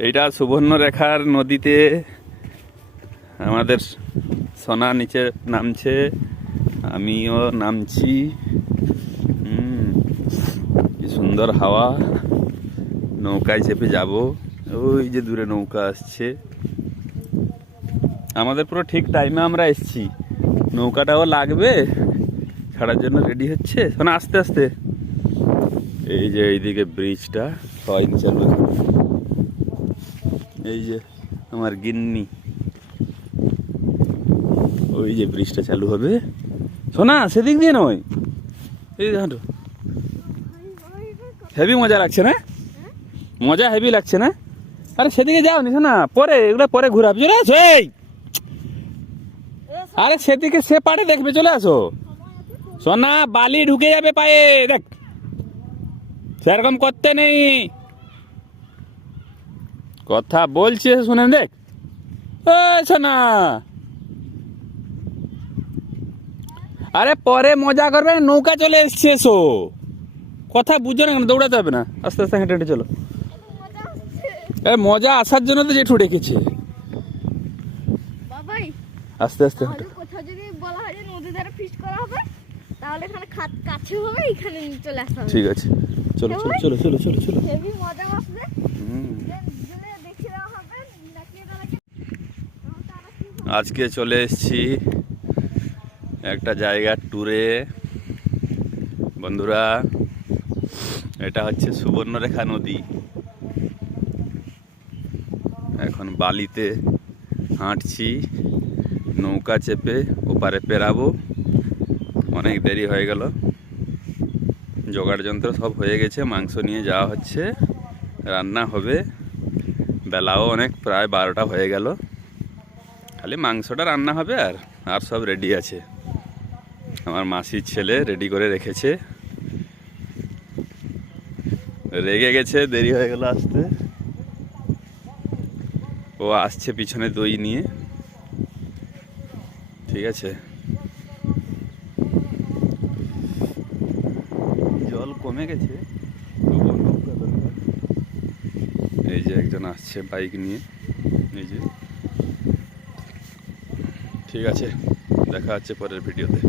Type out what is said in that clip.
এইটা সুবর্ণরেখার নদীতে আমাদের সোনা নিচে নামছে, আমিও নামছি। কি সুন্দর হাওয়া। নৌকায় চেপে যাব। ওই যে দূরে নৌকা আসছে। আমাদের পুরো ঠিক টাইমে আমরা এসছি। নৌকাটাও লাগবে। ছাড়ার জন্য রেডি হচ্ছে। শোনা আস্তে আস্তে। এই যে এইদিকে ব্রিজটা চালু এখন। এই যে আমার গিন্নি। ওই যে ব্রিজটা চালু হবে। শোনা সেদিক দিয়ে নয়। এই হাঁটো। হেভি মজা লাগছে না? মজা হেভি লাগছে না? আরে সেদিকে যাও নি শোনা পরে, এগুলো পরে ঘুরাবে। চলে আসো, এই! আরে সেদিকে সে পাড়ে দেখবে, চলে আসো। সোনা, বালি ঢুকে যাবে পায়ে, দেখ। সেরকম করতে নেই। কথা বলছে শুনে দেখ। আরে পরে মজা করবে নৌকা চলে এসছে সো কথা বুঝো না দৌড়াতে হবে না। আস্তে আস্তে হেঁটে হেঁটে চলো। আরে মজা আসার জন্য তো জেঠু ডেকেছে। আস্তে আস্তে হেঁটে। কোথাও যদি বলা হয় যে নদী ধারে ফিস্ট করা হবে তাহলে এখানে কাছে হবে এখানে চলে আসতে হবে। ঠিক আছে। চলো চলো চলো চলো চলো চলো। হেভি মজা আসবে হুম। গেলে দেখে দেওয়া হবে দেখিয়ে দেওয়া হবে তখন তারা কি আজকে চলে এসেছি একটা জায়গার ট্যুরে বন্ধুরা, এটা হচ্ছে সুবর্ণরেখা নদী। এখন বালিতে হাঁটছি, নৌকা চেপে ওপারে পেরাবো। অনেক দেরি হয়ে গেল। জোগাড় যন্ত্র সব হয়ে গেছে, মাংস নিয়ে যাওয়া হচ্ছে, রান্না হবে। বেলাও অনেক, প্রায় বারোটা হয়ে গেল। খালি মাংসটা রান্না হবে আর আর সব রেডি আছে। আমার মাসির ছেলে রেডি করে রেখেছে। রেগে গেছে, দেরি হয়ে গেল আসতে। ও আসছে পিছনে দই নিয়ে। ঠিক আছে। জল কমে গেছে। এই যে একজন আসছে বাইক নিয়ে। এই যে। ঠিক আছে দেখা হচ্ছে পরের ভিডিওতে।